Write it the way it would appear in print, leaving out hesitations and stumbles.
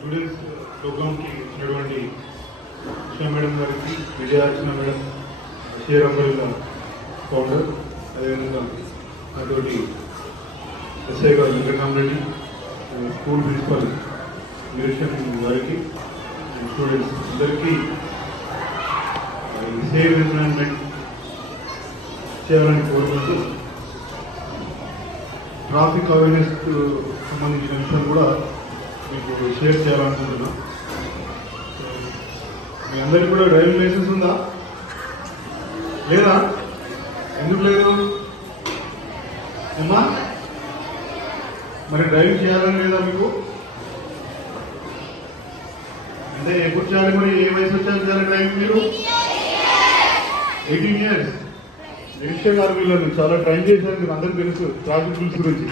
Students ప్రోగ్రామ్కి వచ్చినటువంటి Usha madam గారికి, విజయార్చన మేడం, షేర్ అంబరిల్లా ఫౌండర్, అదేవిధంగా నాతోటి ఎస్ఐ గారు వెంకటరామరెడ్డి, స్కూల్ ప్రిన్సిపల్ వీరేశం గారికి, స్టూడెంట్స్ అందరికీ సేఫ్ ఎన్విరాన్మెంట్ చేయాలని కోరుకుంటూ ట్రాఫిక్ అవేర్నెస్ సంబంధించిన విషయాలు కూడా మీకు షేర్ చేయాలనుకుంటున్నాం. మీ అందరికీ కూడా డ్రైవింగ్ లైసెన్స్ ఉందా లేదా? ఎందుకు లేదు అమ్మా? మరి డ్రైవింగ్ చేయాలని లేదా మీకు? అంటే ఎప్పుడు చేయాలి, మరి ఏ వయసు వచ్చాక చేయాలి డ్రైవింగ్? మీరు 18 years. నిరీక్ష గారు వీళ్ళని చాలా ట్రైన్ చేశారు, మీకు అందరికీ తెలుసు ట్రాఫిక్ రూల్స్ గురించి.